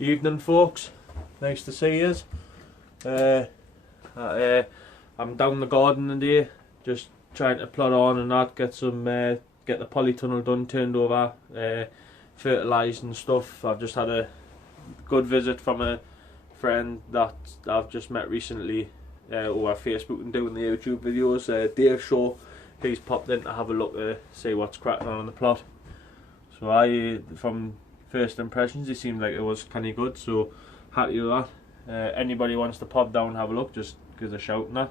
Evening, folks. Nice to see yous. I'm down the garden today, just trying to plod on and that, get the polytunnel done, turned over, fertilised and stuff. I've just had a good visit from a friend that I've just met recently over Facebook and doing the YouTube videos. Dave Shaw, he's popped in to have a look, see what's cracking on the plot. So from first impressions, he seemed like it was kind of good, so happy with that. Anybody wants to pop down and have a look, just give us a shout and that.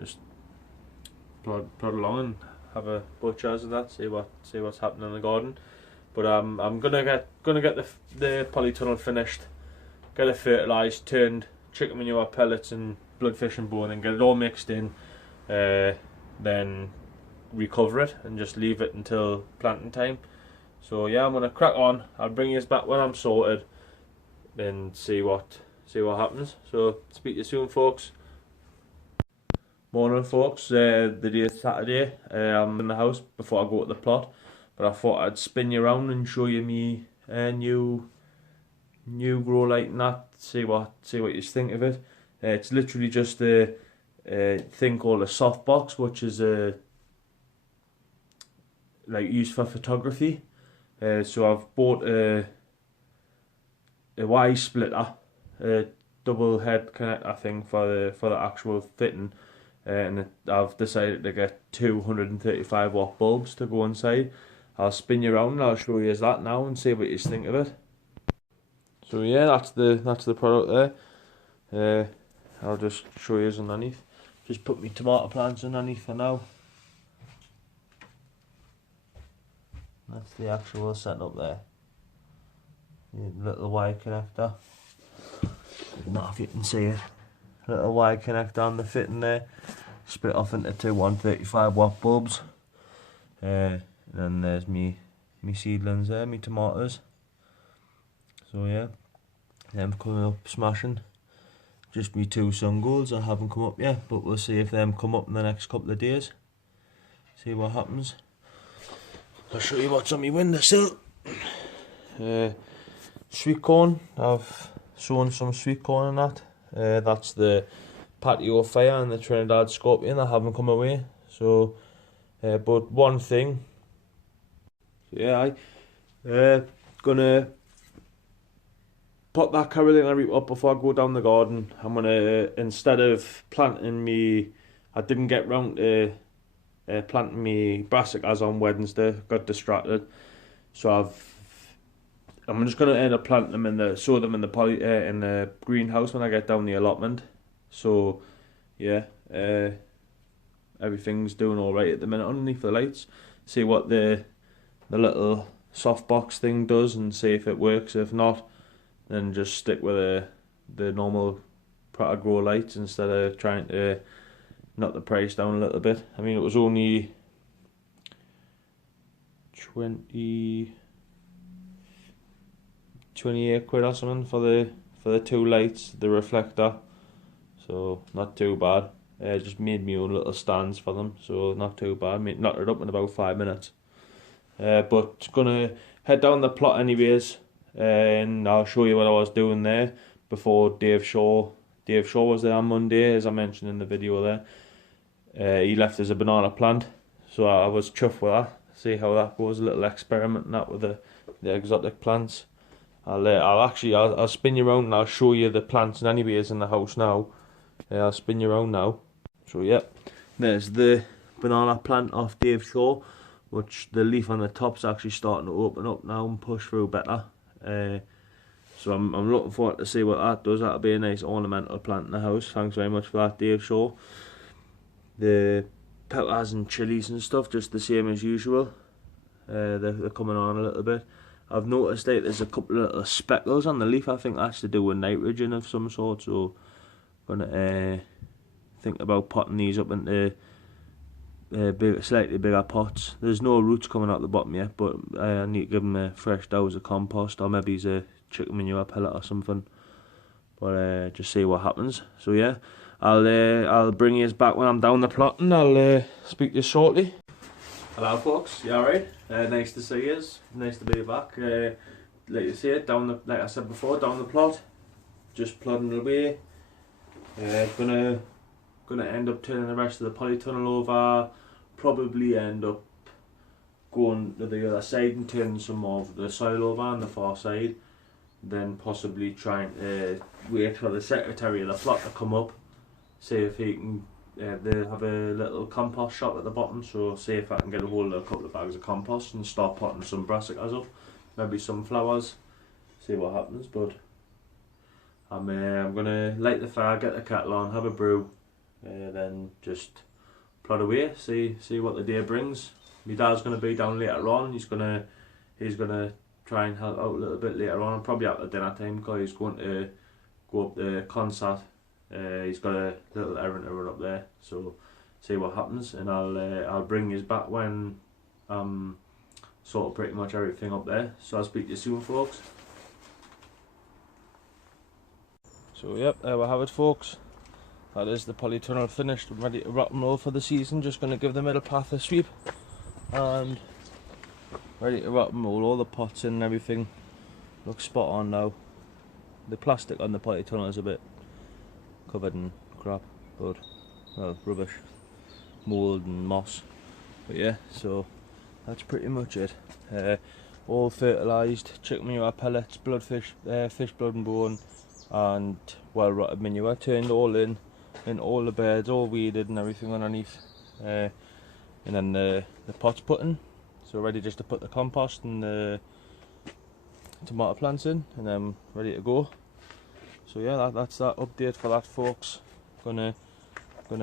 Just plod along and have a butchers and that, see what's happening in the garden. But I'm gonna get the polytunnel finished, get it fertilised, turned, chicken manure, pellets and bloodfish and bone, and get it all mixed in. Then recover it and just leave it until planting time. So yeah, I'm gonna crack on. I'll bring you back when I'm sorted and see what happens. So speak to you soon, folks. Morning, folks. The day is Saturday. I'm in the house before I go to the plot, but I thought I'd spin you around and show you me new grow light and that. See what you think of it. It's literally just a thing called a softbox, which is like used for photography. So I've bought a Y splitter, a double head connector thing for the actual fitting, and I've decided to get 235 watt bulbs to go inside. I'll spin you around and I'll show you that now and see what you think of it. So yeah, that's the product there. I'll just show you underneath. Just put my tomato plants underneath for now. That's the actual setup there. The little Y connector. Not if you can see it. Little Y connector on the fitting there. Split off into two 135 watt bulbs. And then there's me seedlings there, me tomatoes. So yeah, them coming up smashing. Just me two sun goals that haven't come up yet, but we'll see if them come up in the next couple of days. See what happens. I'll show you what's on my windowsill. Sweet corn. I've sown some sweet corn in that. That's the patio fire and the Trinidad scorpion that haven't come away. So, but one thing. Yeah, gonna put that Carolina Reaper up before I go down the garden. I'm gonna, instead of planting me, I didn't get round to planting me brassicas on Wednesday, got distracted, so I'm just gonna end up planting them sow them in the greenhouse when I get down the allotment. So yeah, everything's doing all right at the minute underneath the lights. See what the little softbox thing does and see if it works. If not, then just stick with the normal Prata grow lights instead of trying to knock the price down a little bit. I mean, it was only 28 quid or something for the two lights, the reflector, so not too bad. Just made me own little stands for them, so not too bad. Knocked it up in about 5 minutes. But gonna head down the plot anyways, and I'll show you what I was doing there before Dave Shaw was there on Monday, as I mentioned in the video there. He left us a banana plant, so I was chuffed with that. See how that goes, a little experiment and that with the exotic plants. I'll spin you around and I'll show you the plants and anyways in the house now. I'll spin you around now. So yeah, there's the banana plant off Dave Shaw, which the leaf on the top's actually starting to open up now and push through better. So I'm looking forward to see what that does. That'll be a nice ornamental plant in the house. Thanks very much for that, Dave Shaw. The peppers and chilies and stuff, just the same as usual. They're coming on a little bit. I've noticed that there's a couple of little speckles on the leaf. I think that's to do with nitrogen of some sort. So I'm gonna think about potting these up into slightly bigger pots. There's no roots coming out the bottom yet, but I need to give them a fresh dose of compost, or maybe a chicken manure pellet or something. But just see what happens. So yeah, I'll bring you back when I'm down the plot, and I'll speak to you shortly. Hello folks, you alright? Nice to see you. Nice to be back. like you say, like I said before, down the plot, just plodding away. Gonna end up turning the rest of the polytunnel over. Probably end up going to the other side and turning some more of the soil over on the far side. Then possibly trying to wait for the secretary of the plot to come up. See if he can. They have a little compost shop at the bottom, so see if I can get a hold of a couple of bags of compost and start potting some brassicas up, maybe some flowers. See what happens. But I'm gonna light the fire, get the kettle on, have a brew, then just plod away. See what the day brings. My dad's gonna be down later on. He's gonna try and help out a little bit later on, probably after dinner time, because he's going to go up the concert. He's got a little errand to run up there, so see what happens, and I'll bring you back when sort of pretty much everything up there. So I'll speak to you soon, folks. So yep, there we have it, folks. That is the polytunnel finished. I'm ready to rock and roll for the season. Just going to give the middle path a sweep and ready to rock and roll. All the pots in and everything looks spot on now. The plastic on the polytunnel is a bit covered in crap, but well, rubbish, mould and moss. But yeah, so that's pretty much it. All fertilised, chicken manure pellets, bloodfish, fish blood and bone, and well rotted manure. Turned all in all the beds, all weeded and everything underneath. And then the pots put in, so ready just to put the compost and the tomato plants in, and then ready to go. So yeah, that's that update for that, folks. Gonna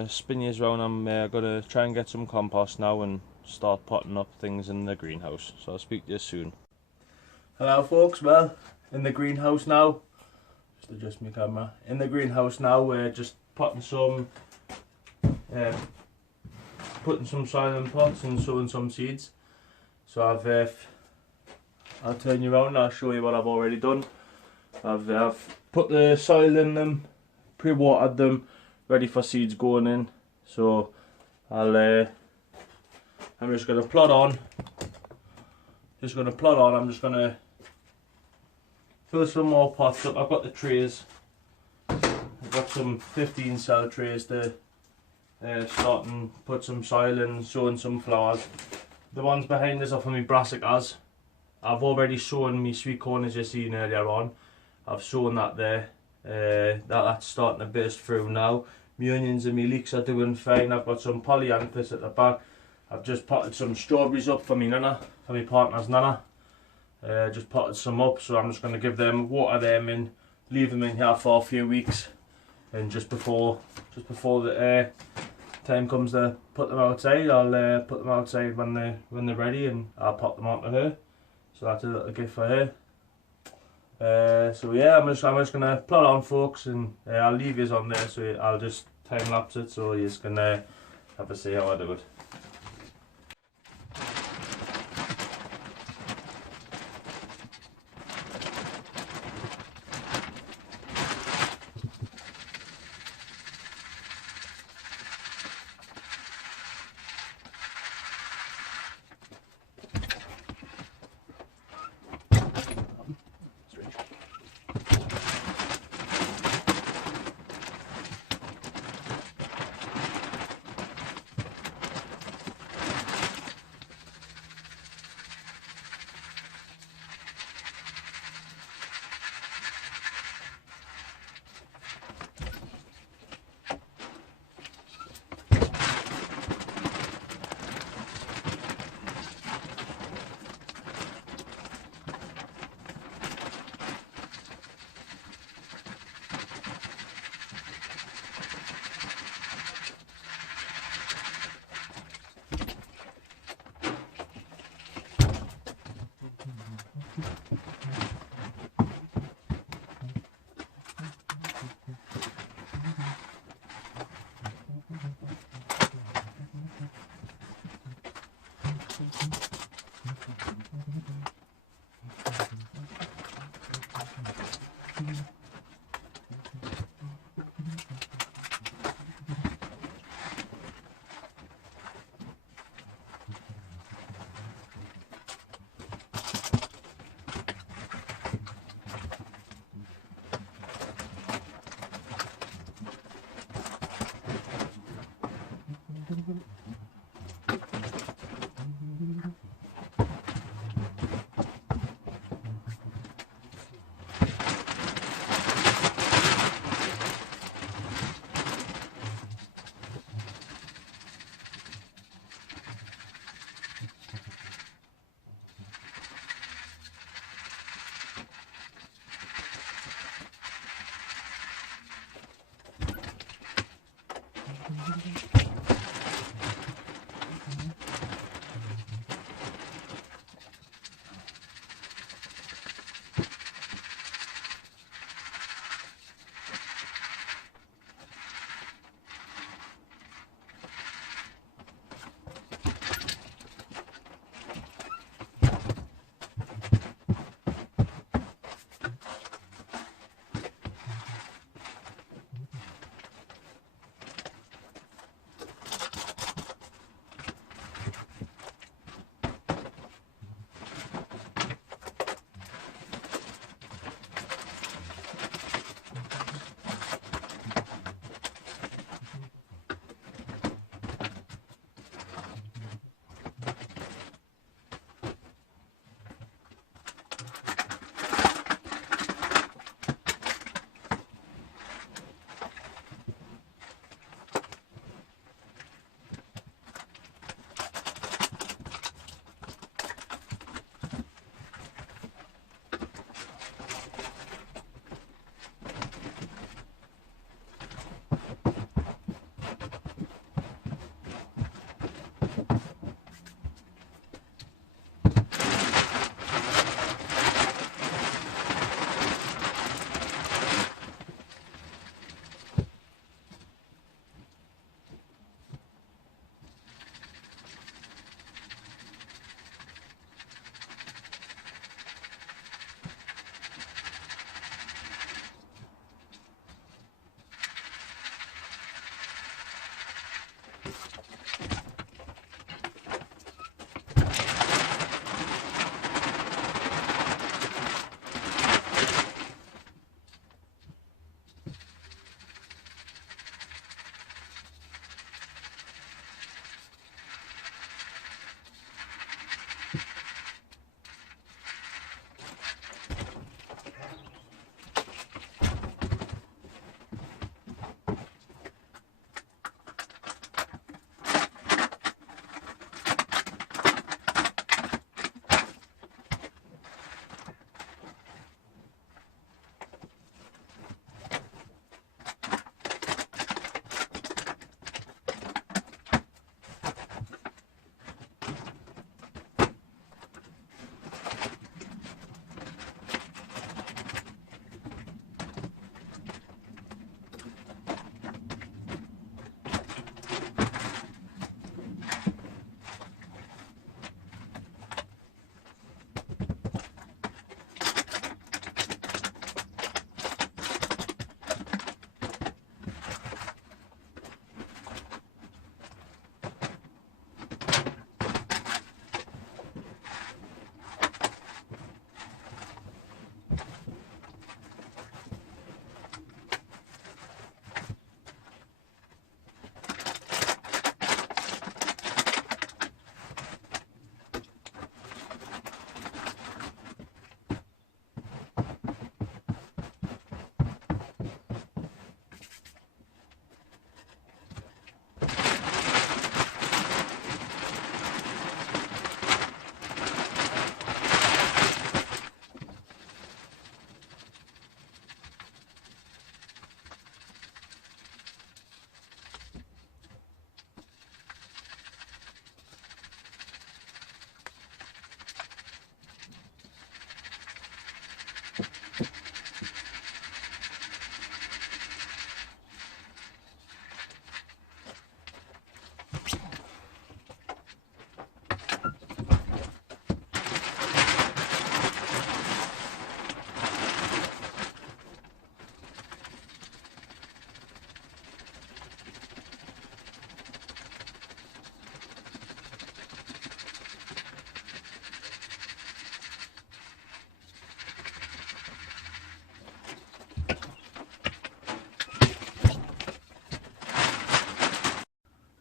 spin you around. I'm gonna try and get some compost now and start potting up things in the greenhouse. So I'll speak to you soon. Hello, folks. Well, in the greenhouse now. Just adjust my camera. In the greenhouse now, we're just potting some, putting some soil in pots and sowing some seeds. So I'll turn you around and I'll show you what I've already done. I've put the soil in them, pre-watered them, ready for seeds going in. So I'm just gonna plod on. I'm just gonna fill some more pots up. I've got the trays. I've got some 15 cell trays to start and put some soil in, sowing some flowers. The ones behind us are for my brassicas. I've already sown my sweet corn, as you seen earlier on. I've sown that there. That's starting to burst through now. My onions and my leeks are doing fine. I've got some polyanthus at the back. I've just potted some strawberries up for my nana, for my partner's nana. Just potted some up, so I'm just going to water them in, leave them in here for a few weeks, and just before the time comes to put them outside, I'll put them outside when they're ready, and I'll pop them onto her. So that's a little gift for her. So yeah, I'm just gonna plod on, folks, and I'll leave yous on there, so I'll just time lapse it so you can have a see how I do it.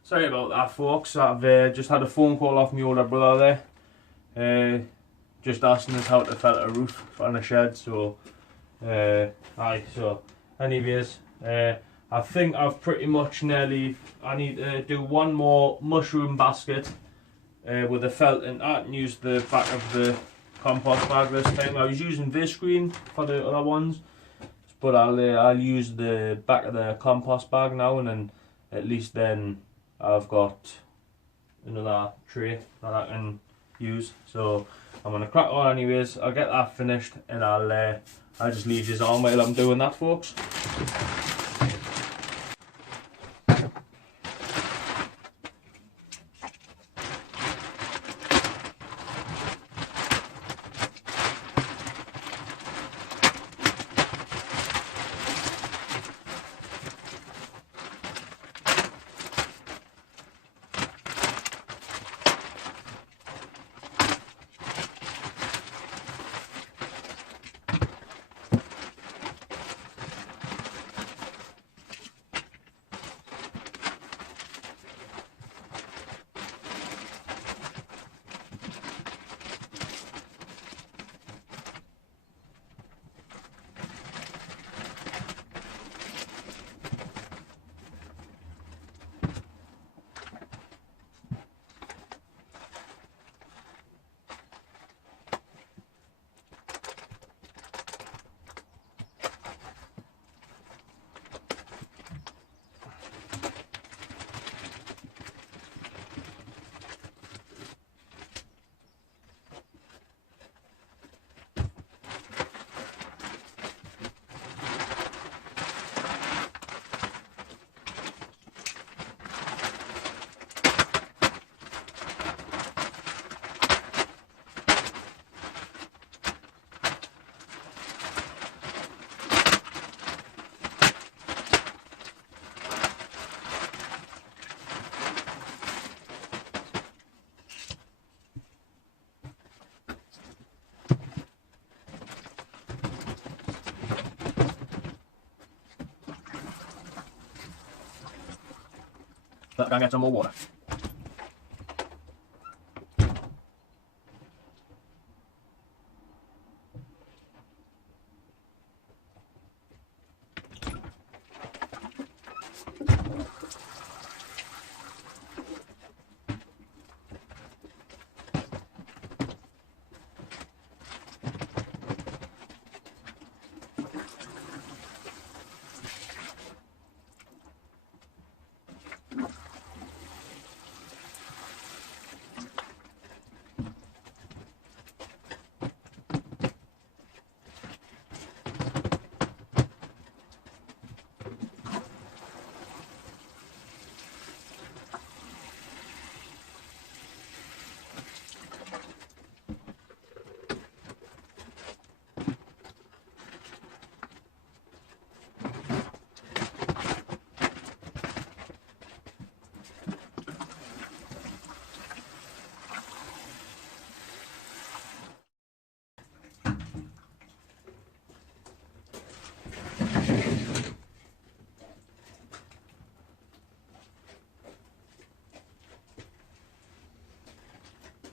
Sorry about that, folks. I've just had a phone call off my older brother there, just asking us how to felt a roof on a shed. So, so anyways, I think I've pretty much nearly. I need to do one more mushroom basket with a felt in that and use the back of the compost bag this time. I was using this screen for the other ones, but I'll use the back of the compost bag now and then at least then I've got another tray that I can use. So I'm gonna crack on anyways. I'll get that finished and I'll just leave this on while I'm doing that, folks. But go get some more water.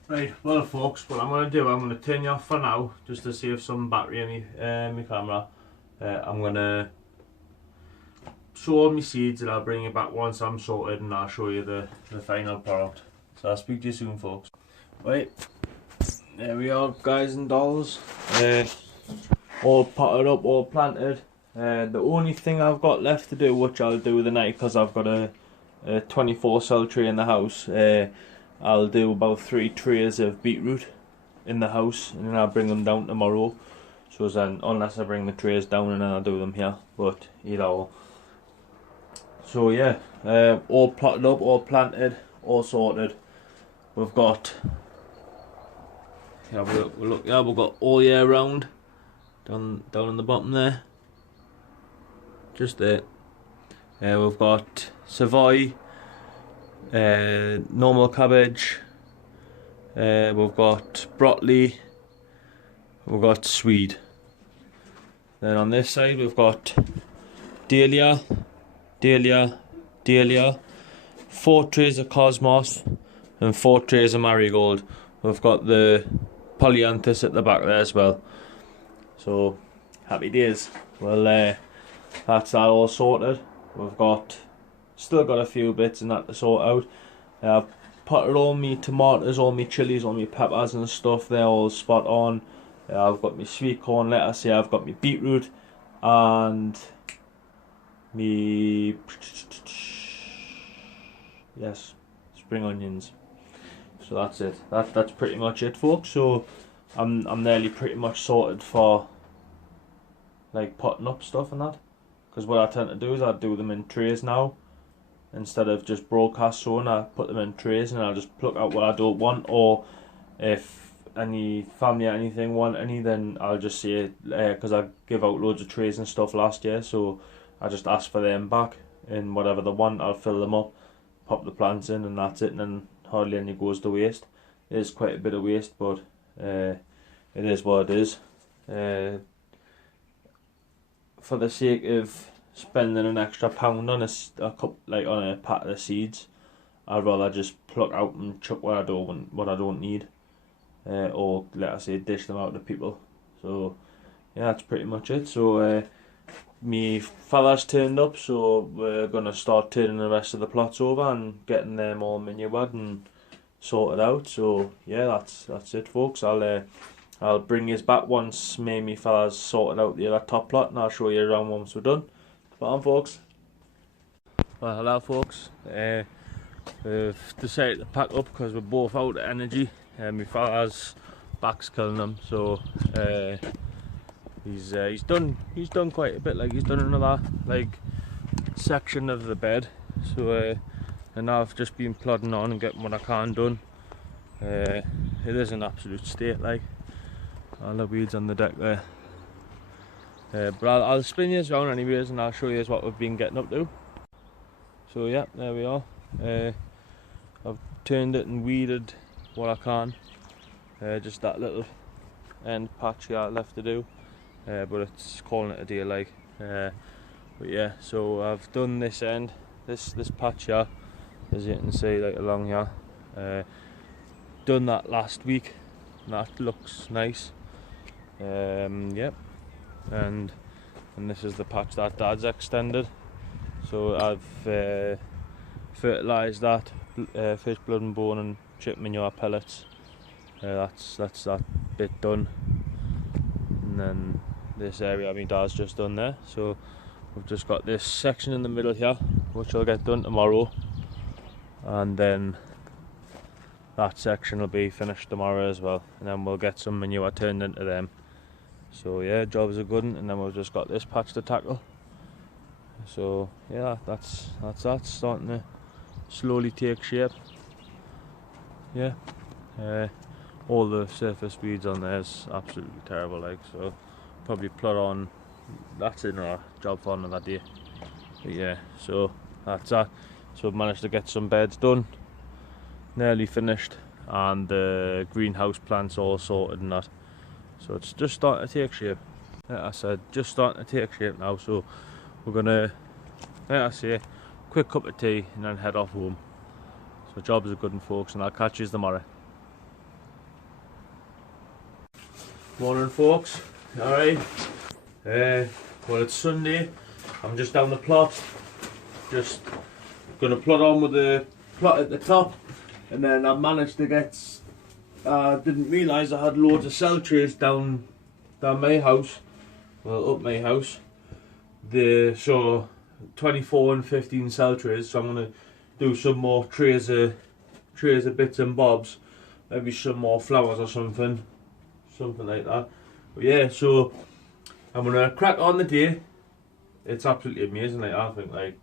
Right, well folks, what I'm going to do, I'm going to turn you off for now, just to save some battery in my camera. I'm going to show all my seeds and I'll bring you back once I'm sorted and I'll show you the final product. So I'll speak to you soon, folks. Right, there we are, guys and dolls. All potted up, all planted. The only thing I've got left to do, which I'll do tonight because I've got a 24 cell tray in the house, I'll do about 3 trays of beetroot in the house and then I'll bring them down tomorrow. So then, unless I bring the trays down and then I'll do them here, but either or. So yeah, all plotted up, all planted, all sorted. We've got, yeah, we've got all year round down on the bottom there, just there. We've got Savoy, normal cabbage, we've got broccoli, we've got swede. Then on this side we've got dahlia, 4 trays of cosmos and 4 trays of marigold. We've got the polyanthus at the back there as well. So happy days. Well, that's that all sorted. We've still got a few bits and that to sort out. I've potted all my tomatoes, all my chilies, all my peppers and stuff. They're all spot on. I've got my sweet corn lettuce here. I've got my beetroot and me yes, spring onions. So that's it. That's pretty much it, folks. So I'm nearly pretty much sorted for like potting up stuff and that. Because what I tend to do is I do them in trays now instead of just broadcast sowing. I put them in trays and I'll just pluck out what I don't want, or if any family or anything want any, then I'll just say because I give out loads of trays and stuff last year, so I just ask for them back, and whatever they want I'll fill them up, pop the plants in, and that's it, and then hardly any goes to waste. It is quite a bit of waste, but it is what it is. For the sake of spending an extra £1 on a cup, like on a packet of seeds, I'd rather just pluck out and chuck what I don't want, what I don't need, or let us say dish them out to people. So yeah, that's pretty much it. So me fella's turned up, so we're gonna start turning the rest of the plots over and getting them all manured and sorted out. So yeah, that's it, folks. I'll bring you back once me and me fella's sorted out the other top plot, and I'll show you around once we're done. Spot on, folks. Well, hello, folks. We've decided to pack up because we're both out of energy. My fella's back's killing him, so he's done quite a bit. Like, he's done another like section of the bed. So and I've just been plodding on and getting what I can done. It is an absolute state, like all the weeds on the deck there. But I'll spin you around anyways, and I'll show you what we've been getting up to. So yeah, there we are. I've turned it and weeded what I can. Just that little end patch here left to do, but it's calling it a day, like. But yeah, so I've done this end, this patch here, as you can see, like along here. Done that last week, and that looks nice. Yep, and this is the patch that Dad's extended. So I've fertilised that, fish blood and bone and chip manure pellets. That's that bit done, and then this area my Dad's just done there. So we've just got this section in the middle here, which will get done tomorrow, and then that section will be finished tomorrow as well, and then we'll get some manure turned into them. So yeah, job's a good one, and then we've just got this patch to tackle. So yeah, that's starting to slowly take shape. Yeah, all the surface weeds on there is absolutely terrible, like, so probably plot on. That's another job for another day. But yeah, so that's that. So we've managed to get some beds done, nearly finished, and the greenhouse plants all sorted and that. So it's just starting to take shape. Like I said, just starting to take shape now. So we're gonna, like I say, quick cup of tea and then head off home. So job's a good one, folks, and I'll catch you tomorrow. Morning, folks. Alright. Well, it's Sunday. I'm just down the plot. Just gonna plot on with the plot at the top, and then I managed to get. I didn't realise I had loads of cell trays down my house. Well, up my house. So 24 and 15 cell trays. So I'm gonna do some more trays of bits and bobs. Maybe some more flowers or something like that. But yeah, so I'm gonna crack on the day. It's absolutely amazing. Like, I think, like,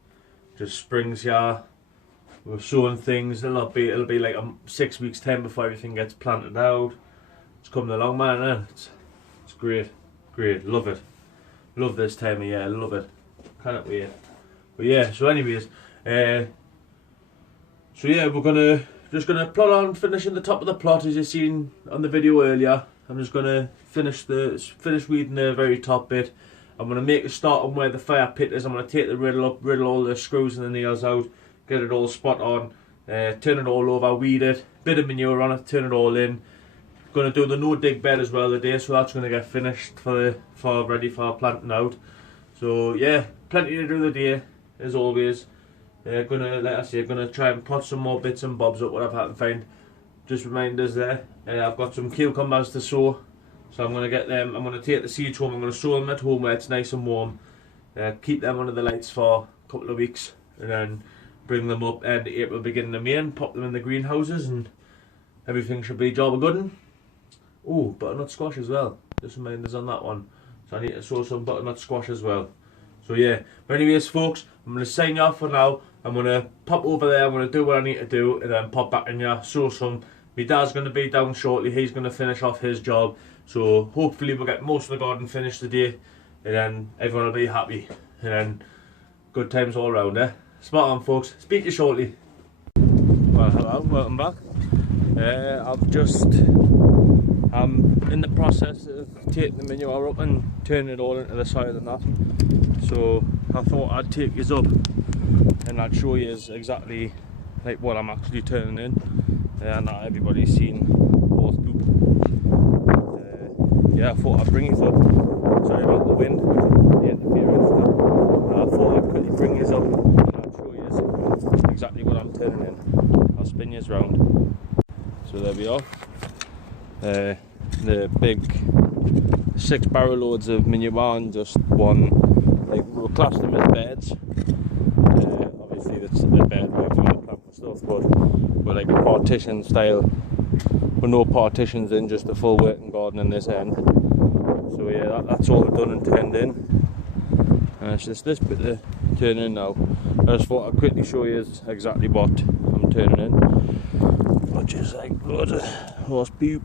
just springs here. We're sowing things. It'll be like 6 weeks' time before everything gets planted out. It's coming along, man. It's great, love it. Love this time of year, love it. Cannot wait. But yeah, so anyways, so yeah, we're just gonna plot on finishing the top of the plot, as you seen on the video earlier. I'm just gonna finish weeding the very top bit. I'm gonna make a start on where the fire pit is. I'm gonna take the riddle up, riddle all the screws and the nails out, get it all spot on, turn it all over, weed it, bit of manure on it, turn it all in. Gonna do the no dig bed as well today, so that's gonna get finished for ready for planting out. So yeah, plenty to do the day as always. Gonna try and plot some more bits and bobs up what I've had to find. Just reminders there. I've got some cucumbers to sow, so I'm gonna get them. I'm gonna take the seeds home. I'm gonna sow them at home where it's nice and warm. Keep them under the lights for a couple of weeks, and then bring them up end of April, beginning of May, and pop them in the greenhouses, and everything should be a job of good. Oh, butternut squash as well. Just reminders on that one. So I need to sow some butternut squash as well. So yeah, but anyways folks, I'm going to sign you off for now. I'm going to pop over there, I'm going to do what I need to do, and then pop back in here, sow some. My dad's going to be down shortly, he's going to finish off his job. So hopefully we'll get most of the garden finished today, and then everyone will be happy. And then good times all around, eh? Spot on folks, speak to you shortly. Well, hello, welcome back. I'm in the process of taking the manure up and turning it all into the soil and that. So I thought I'd take you up and I'd show you exactly like what I'm actually turning in. And not everybody's seen both loop. Yeah, I thought I'd bring you up. Sorry about the wind, the interference. I thought I'd quickly bring you up and I'd show you exactly what I'm turning in. I'll spin you round. So there we are. The big 6 barrel loads of manure and just one, like we'll class them as beds. Obviously that's a bed with all the plant and stuff, but we're like a partition style with no partitions in, just a full working garden in this end. So yeah, that's all done and turned in, and it's just this bit to turn in now. I just thought I'd quickly show you exactly what I'm turning in, which is like blood horse poop.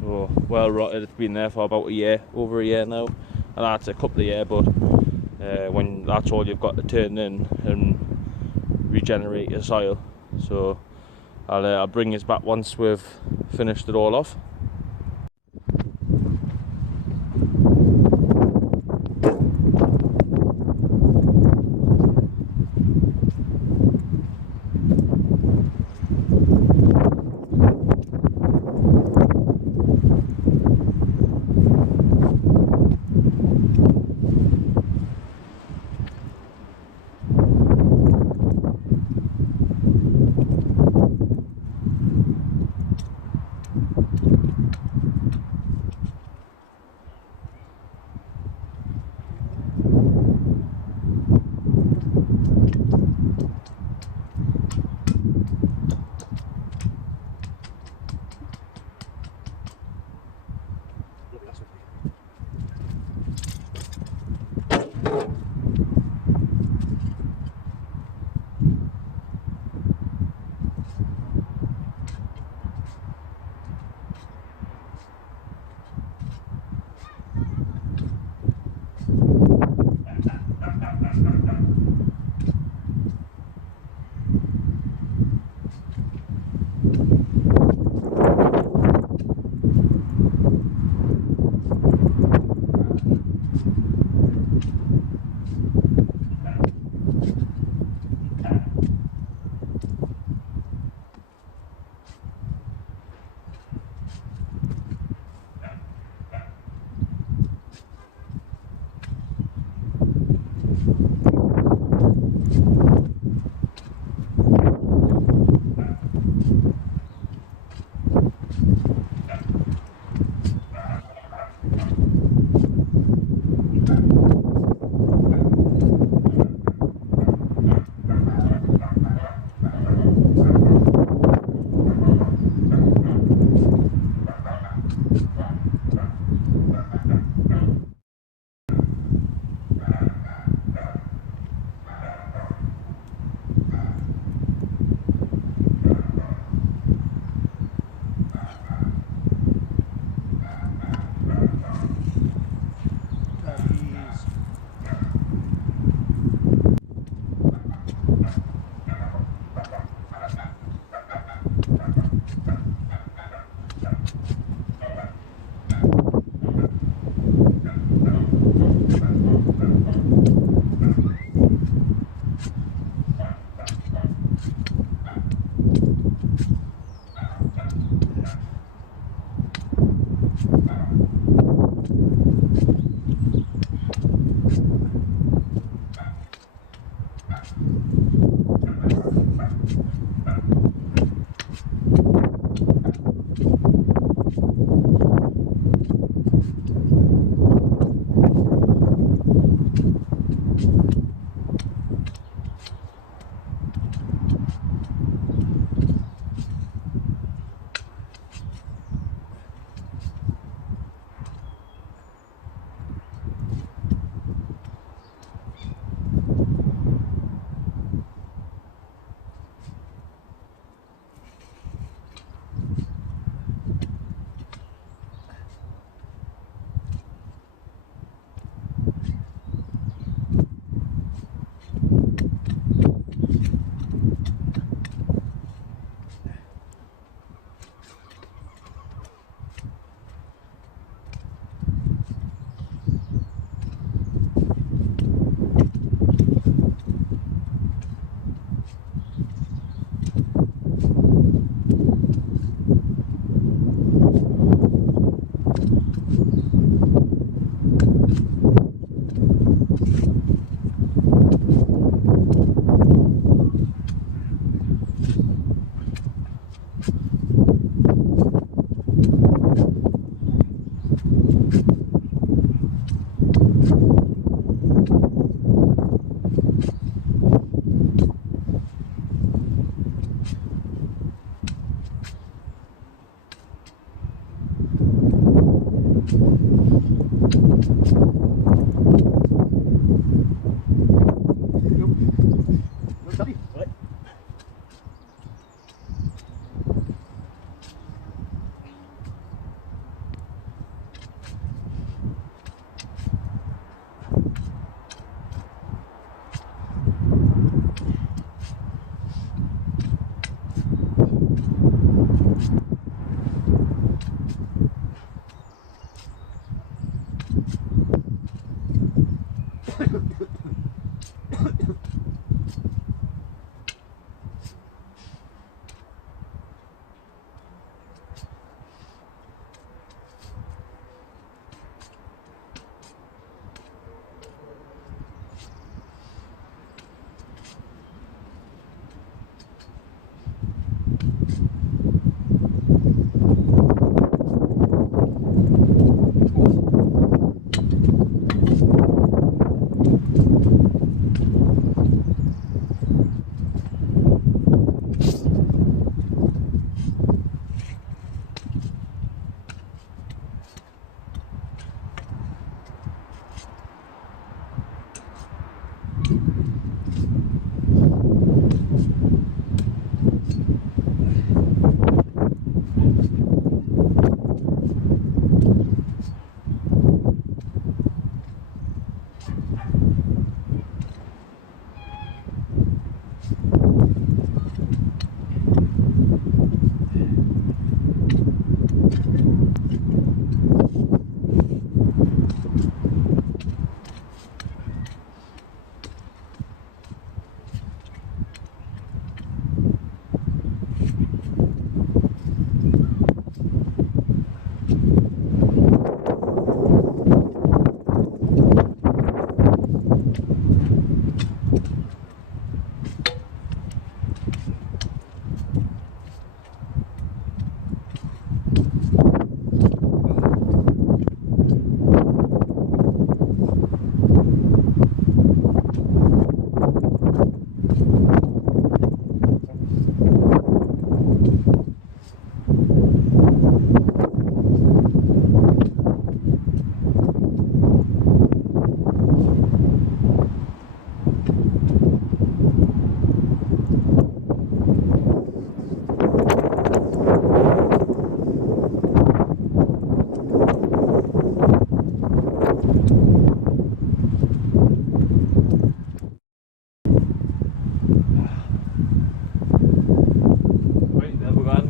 So well rotted, it's been there for about a year, over a year now, and that's a couple of years, but when that's all you've got to turn in and regenerate your soil. So I'll bring this back once we've finished it all off.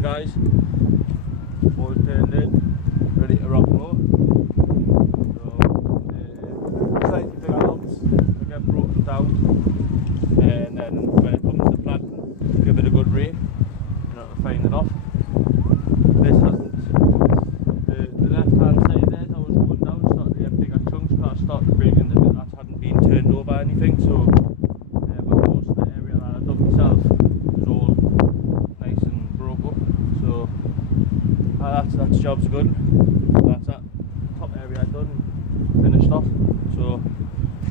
Guys, all turned in, ready to rock and roll. So, slightly bigger lumps, they get broken down, and then when it comes to planting, give it a good rake, you know, to fine it off. This hasn't, the left hand side there, as I was going down, started to get bigger chunks, because I started breaking the bit that hadn't been turned over or anything, so, but most of the area that I dug myself was all nice and broke up. So that's job's good. So that's that top area done, finished off. So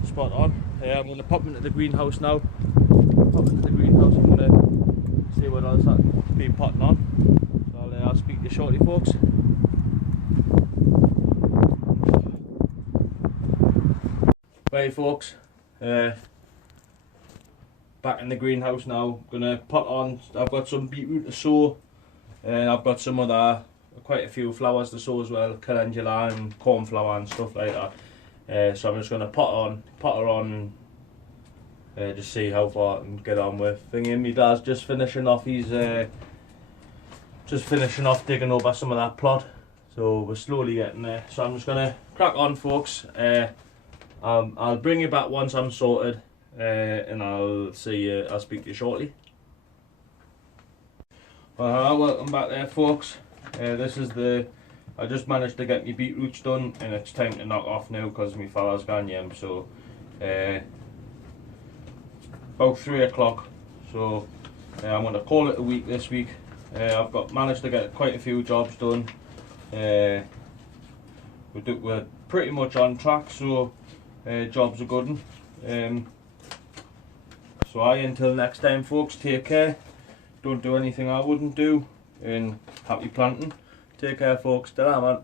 spot on. I'm going to pop into the greenhouse now. Pop into the greenhouse. I'm going to see what else that's been potting on. So I'll speak to you shortly, folks. Right, folks. Back in the greenhouse now. Gonna pot on. I've got some beetroot to sow, and I've got some other, quite a few flowers to sow as well, calendula and cornflower and stuff like that. So I'm just gonna pot her on, just see how far I can get on with thinking. My dad's just finishing off. He's just finishing off digging over some of that plot. So we're slowly getting there. So I'm just gonna crack on, folks. I'll bring you back once I'm sorted. And I'll speak to you shortly. Well, welcome back there, folks. This is I just managed to get my beetroots done, and it's time to knock off now because my fella's gone yem. So about 3 o'clock. So I'm going to call it a week this week. I've managed to get quite a few jobs done. We're pretty much on track, so jobs are good. So until next time, folks, take care. Don't do anything I wouldn't do, and happy planting. Take care, folks. Ta-ra, man.